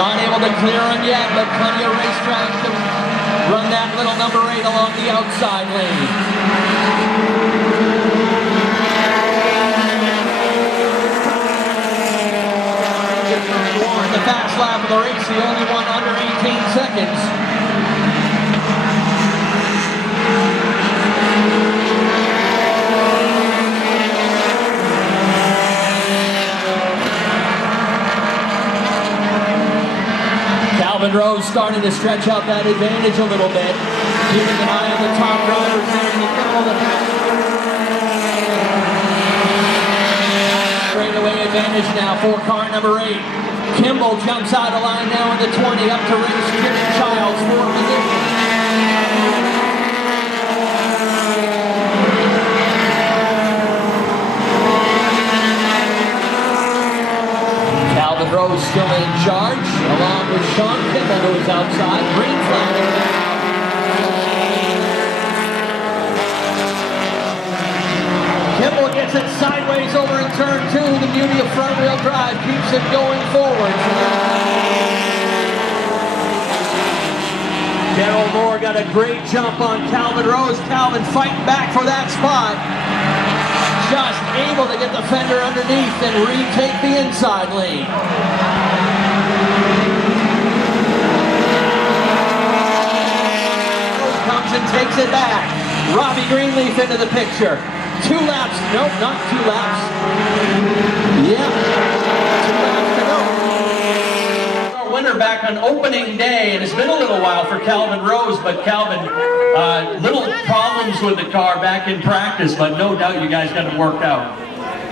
Not able to clear him yet, but plenty of racetrack to run that little number 8 along the outside lane. The fast lap of the race, the only one under 18 seconds. Calvin Rose starting to stretch out that advantage a little bit. Keeping an eye on the top drivers there in the middle of the pack. Straightaway advantage now for car number 8. Kimball jumps out of line now in the 20, up to race Jimmy Childs for position. Calvin Rose still in charge, along with Sean Kimball, who is outside. Green flag. Kimball gets it sideways over in turn 2. The beauty of front-wheel drive keeps it going forward. Daryl Moore got a great jump on Calvin Rose. Calvin fighting back for that spot. Just able to get the fender underneath and retake the inside lead. Rose comes and takes it back. Robbie Greenleaf into the picture. 2 laps. Nope, not 2 laps. Yeah. 2 laps to go. Our winner back on opening day, and it's been a little while for Calvin Rose, but Calvin, little problems with the car back in practice, but no doubt you guys got it worked out.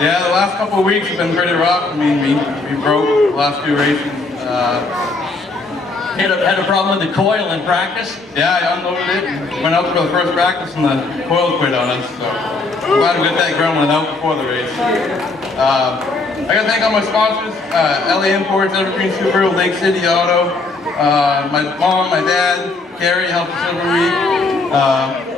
Yeah, the last couple of weeks have been pretty rough. I mean, we broke the last few races. Had a problem with the coil in practice? Yeah, I unloaded it and went out for the first practice and the coil quit on us. So I'm glad we got that ground out before the race. I got to thank all my sponsors, LA Imports, Evergreen Subaru, Lake City Auto, my mom, my dad, Gary helped us every week.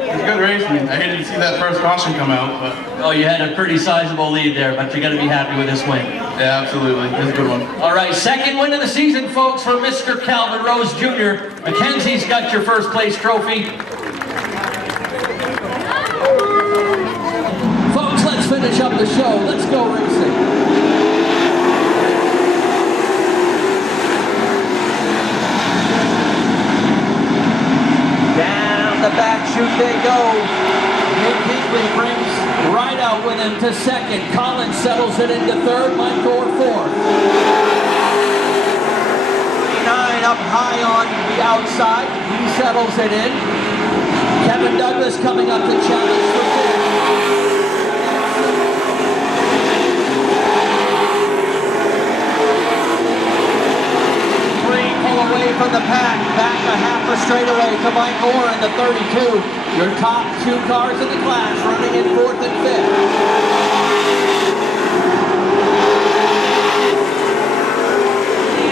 It was a good race. I hated to see that first caution come out, but oh, you had a pretty sizable lead there, but you got to be happy with this win. Yeah, absolutely. It was a good one. All right, second win of the season, folks, for Mr. Calvin Rose Jr. Mackenzie's got your first place trophy. Folks, let's finish up the show. Let's go racing. Down the back chute they go. Nick Hinkley brings right out with him to second. Collins settles it into third. Mike Gore fourth. 29 up high on the outside. He settles it in. Kevin Douglas coming up to challenge for fifth. Pull away from the pack, back a half a straightaway to Mike Moore in the 32. Your top 2 cars in the class running in 4th and 5th.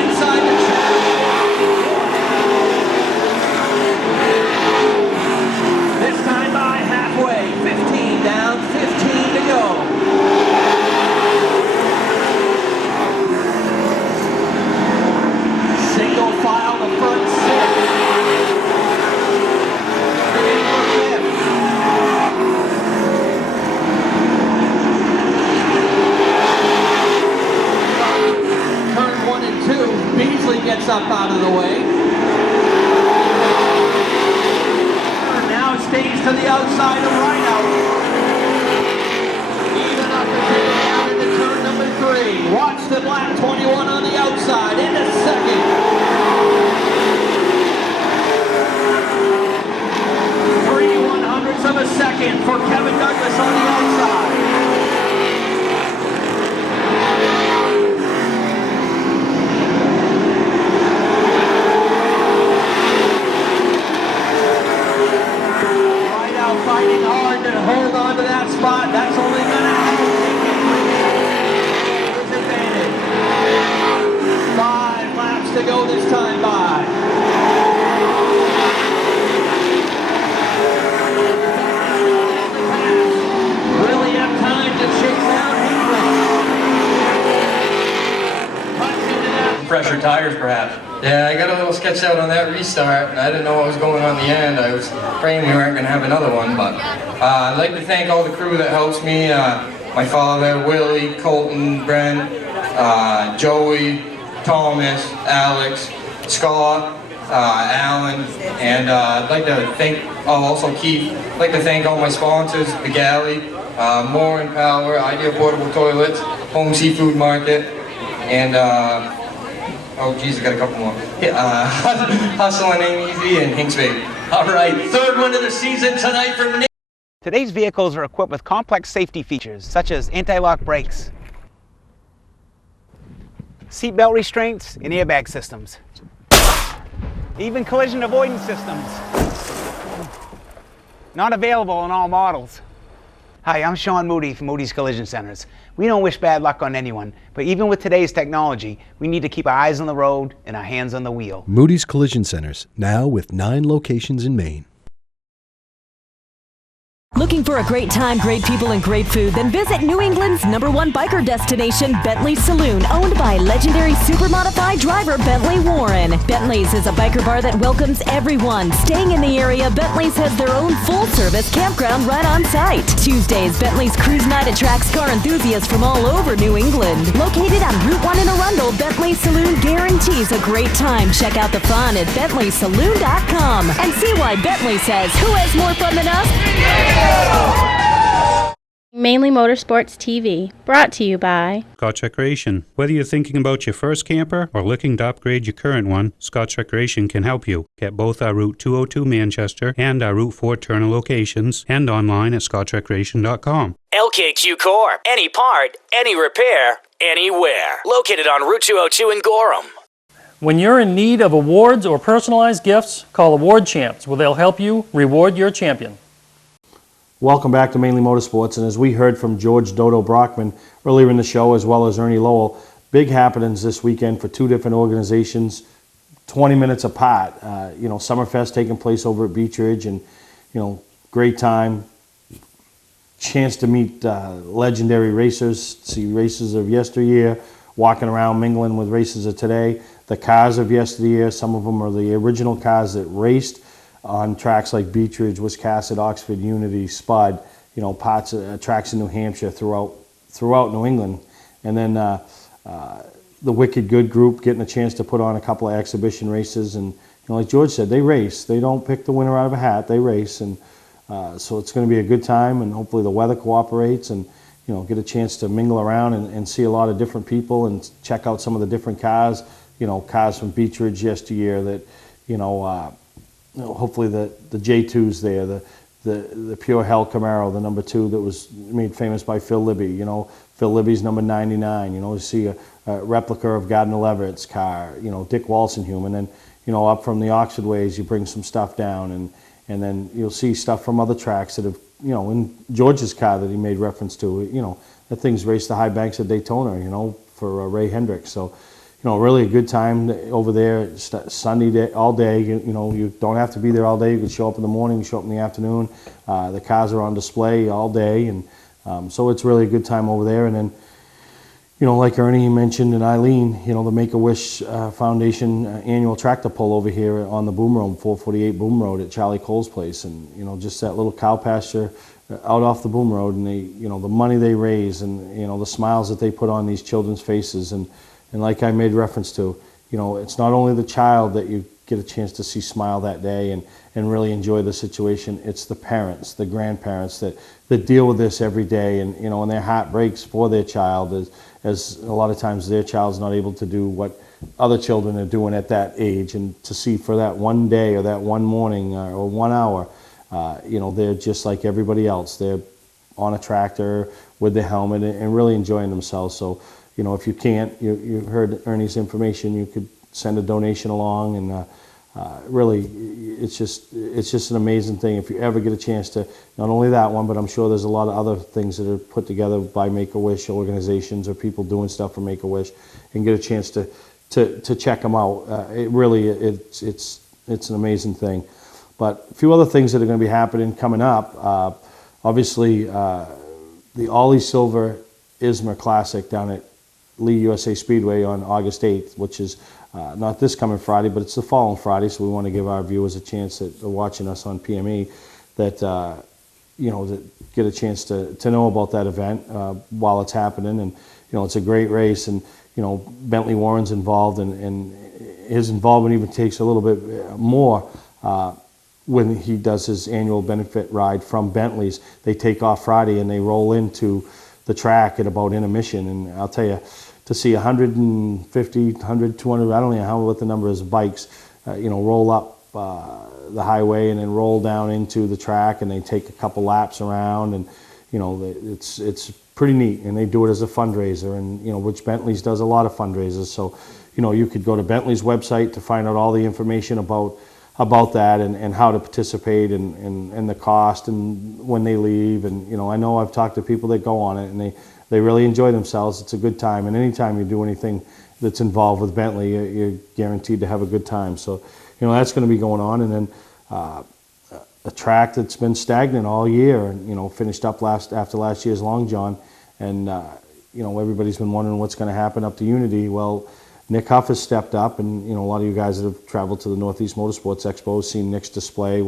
Inside the track. This time by halfway, 15 down, 15 to go. Single file, the front 6. Turn 1 and 2, Beasley gets up out of the way. Now stays to the outside of Rhino. Even up and taken down into turn number 3. Watch the black 21 on the outside into second. 3/100ths of a second for Kevin Douglas on the outside. Right out fighting hard to hold on to that spot. That's only going to help his advantage. 5 laps to go this time by. Really have time to chase down Hinkley. Fresher tires, perhaps. Yeah, I got a little sketched out on that restart, and I didn't know what was going on in the end. I was praying we weren't going to have another one, but I'd like to thank all the crew that helps me. My father, Willie, Colton, Brent, Joey, Thomas, Alex, Scott, Alan, and I'd like to thank, also Keith, I'd like to thank all my sponsors, The Galley, More and Power, Ideal Portable Toilets, Home Seafood Market, and oh geez, I got a couple more. Hustle and Ain't Easy and Hinks Baby. All right, third win of the season tonight for Nick. Today's vehicles are equipped with complex safety features such as anti-lock brakes, seatbelt restraints, and airbag systems. Even collision avoidance systems. Not available in all models. Hi, I'm Sean Moody from Moody's Collision Centers. We don't wish bad luck on anyone, but even with today's technology, we need to keep our eyes on the road and our hands on the wheel. Moody's Collision Centers, now with 9 locations in Maine. Looking for a great time, great people, and great food? Then visit New England's #1 biker destination, Bentley Saloon, owned by legendary super-modified driver Bentley Warren. Bentley's is a biker bar that welcomes everyone. Staying in the area, Bentley's has their own full-service campground right on site. Tuesdays, Bentley's Cruise Night attracts car enthusiasts from all over New England. Located on Route 1 in Arundel, Bentley Saloon guarantees a great time. Check out the fun at BentleySaloon.com and see why Bentley says, who has more fun than us? Mainely Motorsports TV, brought to you by Scotch Recreation. Whether you're thinking about your first camper or looking to upgrade your current one, Scotch Recreation can help you. Get both our Route 202 Manchester and our Route 4 Turner locations and online at scotchrecreation.com. LKQ Core. Any part, any repair, anywhere. Located on Route 202 in Gorham. When you're in need of awards or personalized gifts, call Award Champs, where they'll help you reward your champion. Welcome back to Mainly Motorsports, and as we heard from George DoDo Brockman earlier in the show, as well as Ernie Lowell, big happenings this weekend for two different organizations, 20 minutes apart. Summerfest taking place over at Beech Ridge, and great time, chance to meet legendary racers, see races of yesteryear, walking around mingling with races of today, the cars of yesteryear. Some of them are the original cars that raced on tracks like Beech Ridge, Wiscasset, Oxford, Unity, Spud, parts of tracks in New Hampshire, throughout New England. And then the Wicked Good group getting a chance to put on a couple of exhibition races. And like George said, they race. They don't pick the winner out of a hat. They race. And so it's going to be a good time, and hopefully the weather cooperates, and get a chance to mingle around and see a lot of different people and check out some of the different cars. Cars from Beech Ridge yesteryear that hopefully the J2's there, the Pure Hell Camaro, the number 2 that was made famous by Phil Libby. Phil Libby's number 99. You see a replica of Gardner Leverrett's car. Dick Walsenhume, and then up from the Oxford ways you bring some stuff down, and then you'll see stuff from other tracks that have in George's car that he made reference to. That thing's raced the high banks of Daytona. For Ray Hendricks. So. Really a good time over there. Sunday day, all day. You don't have to be there all day. You can show up in the morning, you show up in the afternoon. The cars are on display all day, and so it's really a good time over there. And then, like Ernie mentioned and Eileen, the Make-A-Wish Foundation annual tractor pull over here on the Boom Road, 448 Boom Road at Charlie Cole's place, and just that little cow pasture out off the Boom Road, and they, the money they raise, and the smiles that they put on these children's faces, and like I made reference to, it's not only the child that you get a chance to see smile that day and really enjoy the situation, it's the parents, the grandparents that deal with this every day, and their heart breaks for their child as a lot of times their child's not able to do what other children are doing at that age, and to see for that one day or that one morning or 1 hour, they're just like everybody else. They're on a tractor with the helmet and really enjoying themselves. So, if you can't, you heard Ernie's information, you could send a donation along, and really, it's just an amazing thing. If you ever get a chance to, not only that one, but I'm sure there's a lot of other things that are put together by Make-A-Wish organizations or people doing stuff for Make-A-Wish, and get a chance to check them out. It's an amazing thing. But a few other things that are going to be happening coming up. Obviously, the Ollie Silver ISMA Classic down at Lee USA Speedway on August 8th, which is not this coming Friday, but it's the following Friday, so we want to give our viewers a chance that are watching us on PME that that get a chance to know about that event while it's happening. And it's a great race, and Bentley Warren's involved, and his involvement even takes a little bit more when he does his annual benefit ride from Bentley's. They take off Friday and they roll into the track at about intermission, and I'll tell you, to see 150, 100, 200, I don't know what the number is of bikes, roll up the highway and then roll down into the track, and they take a couple laps around, and it's pretty neat, and they do it as a fundraiser, and which Bentley's does a lot of fundraisers. So you could go to Bentley's website to find out all the information about that, and how to participate, and the cost, and when they leave. And I know I've talked to people that go on it, and they really enjoy themselves. It's a good time, and anytime you do anything that's involved with Bentley, you're guaranteed to have a good time. So that's going to be going on. And then a track that's been stagnant all year, and you know, finished up after last year's Long John, and you know, everybody's been wondering what's going to happen up to Unity. Well, Nick Huff has stepped up, and you know, a lot of you guys that have traveled to the Northeast Motorsports Expo have seen Nick's display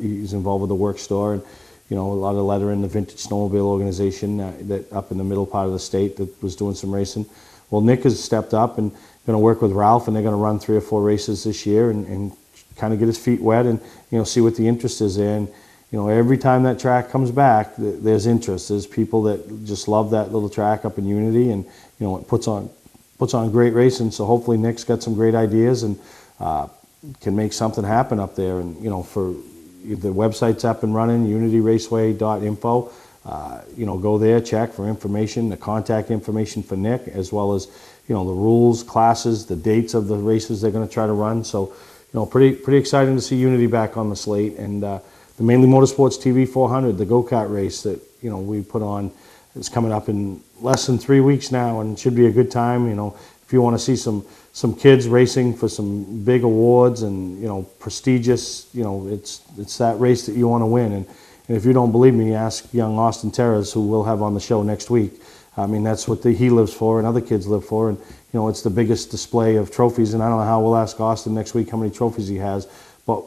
he's involved with the work store, and you know, a lot of lettering the Vintage Snowmobile organization that up in the middle part of the state that was doing some racing. Well, Nick has stepped up and going to work with Ralph, and they're going to run 3 or 4 races this year and kind of get his feet wet and, you know, see what the interest is there. And, you know, every time that track comes back, there's interest. There's people that just love that little track up in Unity, and, you know, it puts on great racing. So hopefully Nick's got some great ideas and can make something happen up there. And, you know, for the website's up and running, unityraceway.info. You know, go there, check for information, the contact information for Nick, as well as, you know, the rules, classes, the dates of the races they're going to try to run. So, you know, pretty exciting to see Unity back on the slate. And the Mainely Motorsports TV 400, the go-kart race that, you know, we put on, is coming up in less than 3 weeks now, and should be a good time. You know, if you want to see some kids racing for some big awards and, you know, prestigious, you know, it's that race that you want to win. And if you don't believe me, ask young Austin Terras, who we'll have on the show next week. I mean, that's what he lives for, and other kids live for. And, you know, it's the biggest display of trophies. And I don't know how we'll ask Austin next week how many trophies he has, but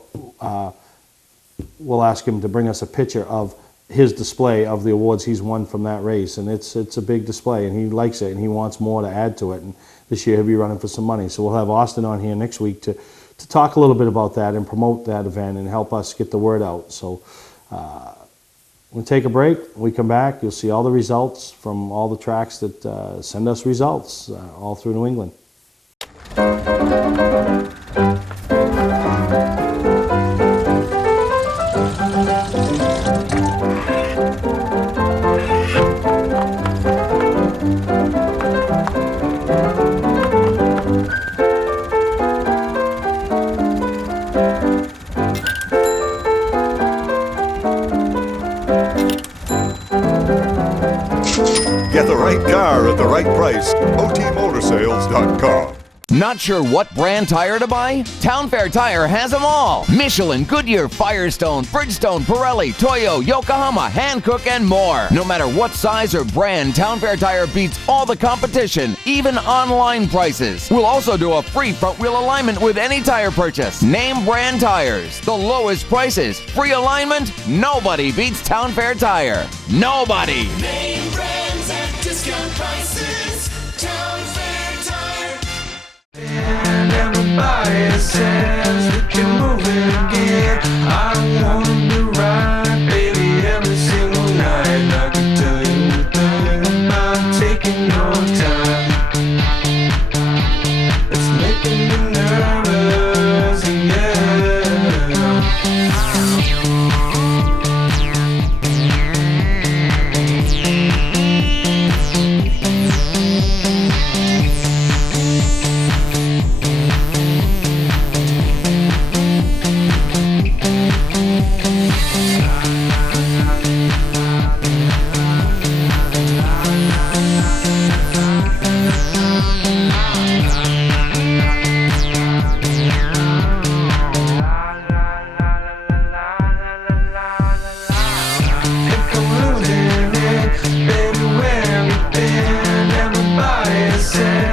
we'll ask him to bring us a picture of his display of the awards he's won from that race. And it's a big display, and he likes it, and he wants more to add to it. And this year he'll be running for some money. So we'll have Austin on here next week to talk a little bit about that and promote that event and help us get the word out. So we'll take a break. When we come back, you'll see all the results from all the tracks that send us results all through New England. Get the right car at the right price. OTMotorsales.com. Not sure what brand tire to buy? Town Fair Tire has them all. Michelin, Goodyear, Firestone, Bridgestone, Pirelli, Toyo, Yokohama, Hankook, and more. No matter what size or brand, Town Fair Tire beats all the competition, even online prices. We'll also do a free front wheel alignment with any tire purchase. Name brand tires, the lowest prices, free alignment. Nobody beats Town Fair Tire. Nobody. Name brands at discount prices. Town Fair Tire. And everybody says we can move it again. I don't wanna be right, baby, every single night. I can tell you a thing about taking your time. It's making me nervous, yeah. Baby, where have you been? Everybody says